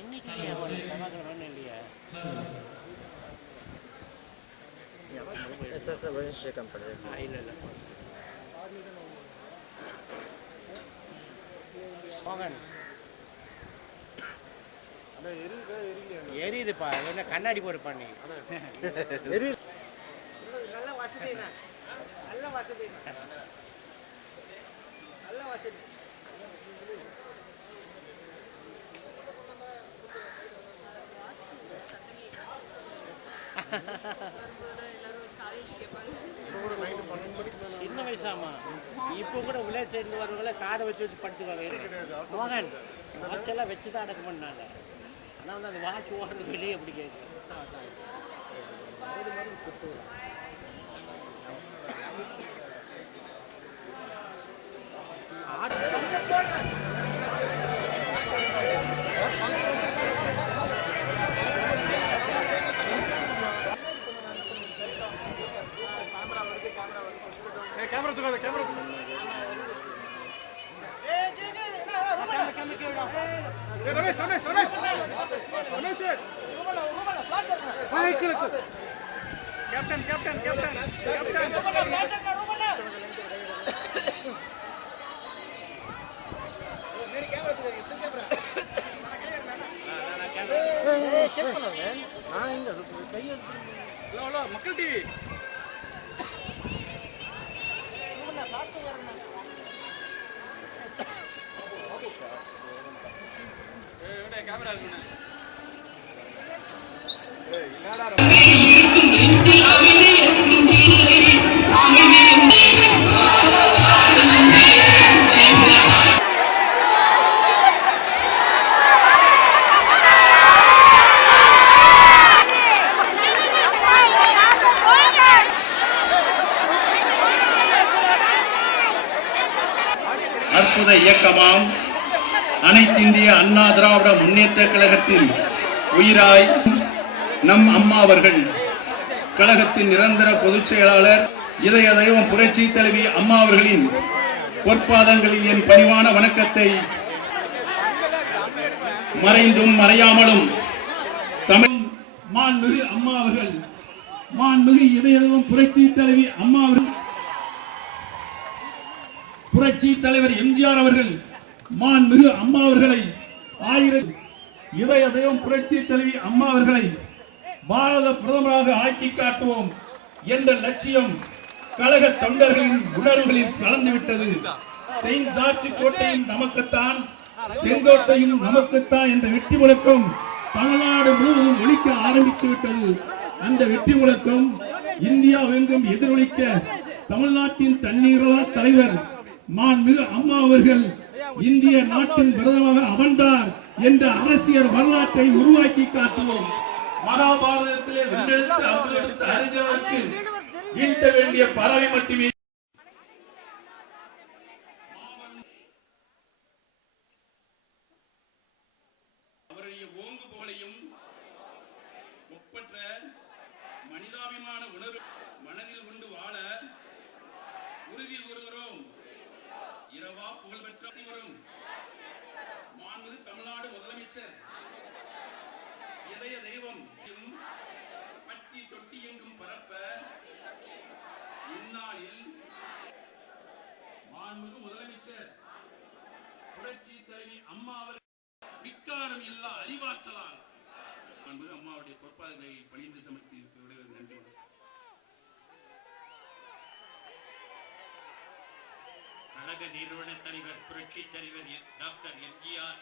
இன்னைக்கு இல்லையா செவ்வாய்க்கிழமை இல்லையா सर सर रजिस्टर कम पड़ जाएगा இல்லை இல்லை மோகன் எரியுதுப்பா என்ன கண்ணாடி போடுப்பா நீ நல்ல வசதி நல்ல வசதி நல்ல வசதி சின்ன வயசாமா இப்போ கூட விளையாட்டு சேர்ந்து வரவங்கள காதை வச்சு படுத்துக்குவாங்க மோகன் வாட்செல்லாம் வச்சு தான் அடக்கம் பண்ணாங்க ஆனால் வந்து அந்த வாட்ச் ஓடுறது வெளியே அப்படி கேட்குது மக்கள் டிவி கேமரா இருக்குண்ணே அற்புத இயக்கமாம் அனைத்திந்திய அண்ணா திராவிட முன்னேற்ற கழகத்தின் உயிராய் நம் அம்மா அவர்கள் கழகத்தின் நிரந்தர பொதுச் செயலாளர் இதய தெய்வம் புரட்சி தலைவி அம்மா அவர்களின் பொற்பாதங்களில் என் பணிவான வணக்கத்தை மறைந்தும் மறையாமலும் தமிழ் மாண்புமிகு அம்மா அவர்கள் மாண்புமிகு இதய தெய்வம் புரட்சி தலைவி அம்மா அவர்கள் புரட்சி தலைவர் எம்ஜிஆர் அவர்கள் மாண்புமிகு அம்மா அவர்களை இதய தெய்வம் புரட்சி தலைவி அம்மா அவர்களை பாரத பிரதமராக ஆக்கி காட்டுவோம் என்ற லட்சியம் கழக தொண்டர்களின் உணர்வுகளில் கலந்துவிட்டது. செஞ்சாட்சி கோட்டையும் நமக்குத்தான், செங்கோட்டையும் நமக்குத்தான் என்ற வெற்றி முழக்கம் தமிழ்நாடு முழுவதும் ஒலிக்க ஆரம்பித்து விட்டது. அந்த வெற்றி முழக்கம் இந்தியாவெங்கும் எதிரொலிக்க தமிழ்நாட்டின் தண்ணீரா தலைவர் மாண்புமிகு அம்மா அவர்கள் இந்திய நாட்டின் பிரதமராக அமர்ந்தார் என்ற அரசியல் வரலாற்றை உருவாக்கி காட்டுவோம். மகாபாரதத்திலே வெள்ளெடுத்து அம்பு எடுத்த அர்ஜுனனுக்கு வீழ்த்த வேண்டிய பறவை மட்டுமே அவருடைய ஓங்கு புகழையும் ஒப்பற்ற மனிதாபிமான உணர்வு மனதில் கொண்டு வாழ உறுதி கூறுகிறோம். இரவா புகழ்பெற்ற வரும் மாண்புமிகு தமிழ்நாடு முதலமைச்சர் இதய தெய்வம் பட்டி தொட்டி எங்கும் பரப்ப இந்நாளில் மாண்புமிகு முதலமைச்சர் புரட்சி தலைவி அம்மா அவர்கள் விக்காரம் இல்லா அறிவாற்றலால் மாண்புமிகு அம்மாவுடைய பொற்பாதங்களை பணிந்து சமர்த்தி விடுவது நன்றி. கழக நிறுவன தலைவர் புரட்சி தலைவர் டாக்டர் எம்ஜிஆர்